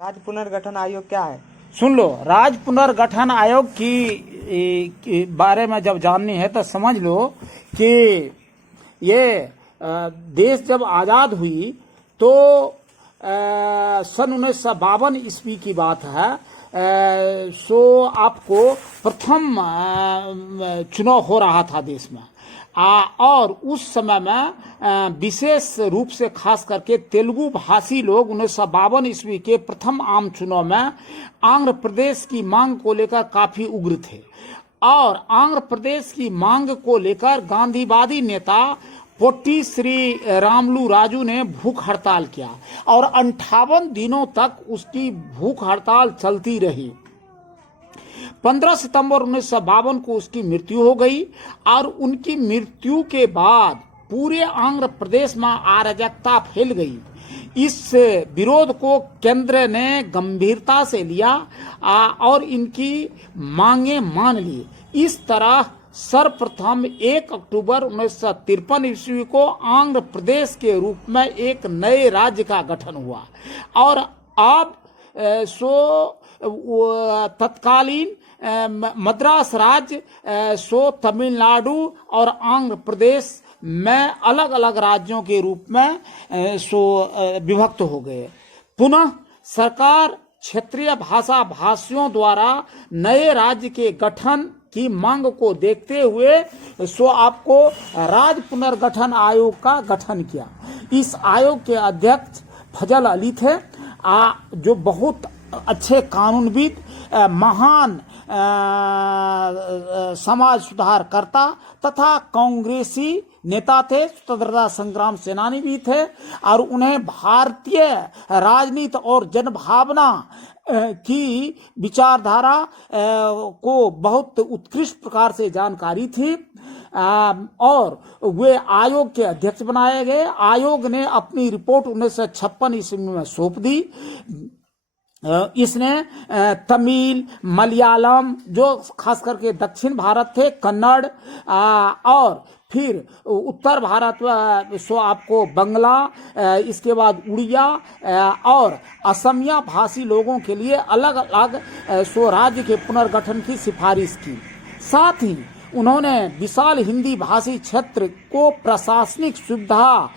राज्य पुनर्गठन आयोग क्या है? सुन लो, राज्य पुनर्गठन आयोग की बारे में जब जाननी है तो समझ लो कि ये देश जब आज़ाद हुई तो सन 1952 ईस्वी की बात है। सो आपको प्रथम चुनाव हो रहा था देश में, और उस समय में विशेष रूप से खास करके तेलुगु भाषी लोग 1952 ईस्वी के प्रथम आम चुनाव में आंध्र प्रदेश की मांग को लेकर काफी उग्र थे, और आंध्र प्रदेश की मांग को लेकर गांधीवादी नेता पोट्टी श्री रामलू राजू ने भूख हड़ताल किया और 58 दिनों तक उसकी भूख हड़ताल चलती रही। 15 सितंबर 1952 को उसकी मृत्यु हो गई, और उनकी मृत्यु के बाद पूरे आंध्र प्रदेश में अराजकता फैल गई। इस विरोध को केंद्र ने गंभीरता से लिया और इनकी मांगे मान ली। इस तरह सर्वप्रथम 1 अक्टूबर 1953 ईस्वी को आंध्र प्रदेश के रूप में एक नए राज्य का गठन हुआ, और अब तत्कालीन मद्रास राज्य तमिलनाडु और आंध्र प्रदेश में अलग अलग राज्यों के रूप में विभक्त हो गए। पुनः सरकार क्षेत्रीय भाषा भाषियों द्वारा नए राज्य के गठन की मांग को देखते हुए आपको राज्य पुनर्गठन आयोग का गठन किया। इस आयोग के अध्यक्ष फजल अली थे, जो बहुत अच्छे कानूनविद, महान समाज सुधारकर्ता तथा कांग्रेसी नेता थे, स्वतंत्रता संग्राम सेनानी भी थे, और उन्हें भारतीय राजनीति और जनभावना की विचारधारा को बहुत उत्कृष्ट प्रकार से जानकारी थी, और वे आयोग के अध्यक्ष बनाए गए। आयोग ने अपनी रिपोर्ट 1956 ईस्वी में सौंप दी। इसने तमिल, मलयालम, जो खास करके दक्षिण भारत थे, कन्नड़, और फिर उत्तर भारत आपको बंगला, इसके बाद उड़िया और असमिया भाषी लोगों के लिए अलग अलग राज्य के पुनर्गठन की सिफारिश की। साथ ही उन्होंने विशाल हिंदी भाषी क्षेत्र को प्रशासनिक सुविधा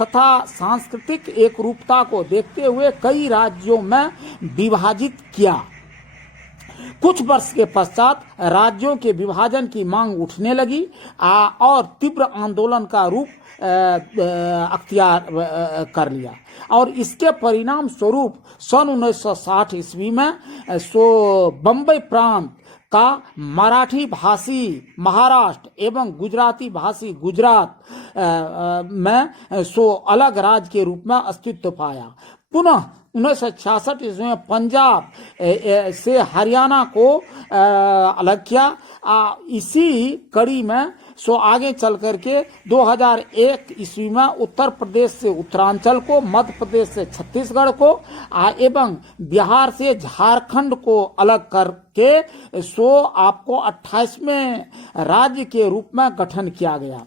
तथा सांस्कृतिक एकरूपता को देखते हुए कई राज्यों में विभाजित किया। कुछ वर्ष के पश्चात राज्यों के विभाजन की मांग उठने लगी, और तीव्र आंदोलन का रूप अख्तियार कर लिया, और इसके परिणाम स्वरूप सन 1960 ईस्वी में बम्बई प्रांत का मराठी भाषी महाराष्ट्र एवं गुजराती भाषी गुजरात में अलग राज्य के रूप में अस्तित्व पाया। पुनः 1966 ईस्वी में पंजाब से हरियाणा को अलग किया। इसी कड़ी में आगे चल करके 2001 ईस्वी में उत्तर प्रदेश से उत्तरांचल को, मध्य प्रदेश से छत्तीसगढ़ को एवं बिहार से झारखंड को अलग करके आपको 28वें राज्य के रूप में गठन किया गया।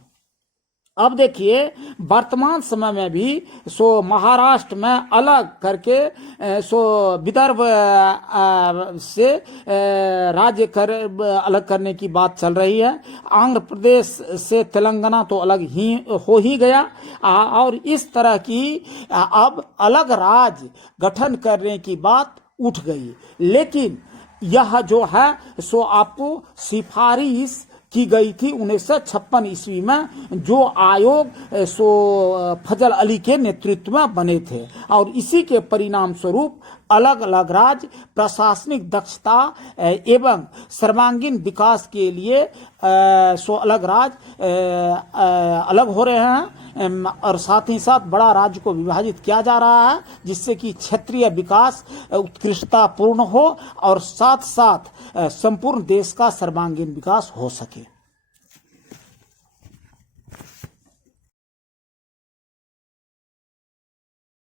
अब देखिए, वर्तमान समय में भी महाराष्ट्र में अलग करके विदर्भ से राज्य अलग करने की बात चल रही है। आंध्र प्रदेश से तेलंगाना तो अलग ही हो ही गया, और इस तरह की अब अलग राज्य गठन करने की बात उठ गई। लेकिन यह जो है आपको सिफारिश की गई थी 1956 ईस्वी में, जो आयोग फजल अली के नेतृत्व में बने थे, और इसी के परिणाम स्वरूप अलग अलग राज्य प्रशासनिक दक्षता एवं सर्वांगीण विकास के लिए अलग राज्य अलग हो रहे हैं, और साथ ही साथ बड़ा राज्य को विभाजित किया जा रहा है, जिससे कि क्षेत्रीय विकास उत्कृष्टता पूर्ण हो और साथ साथ संपूर्ण देश का सर्वांगीण विकास हो सके।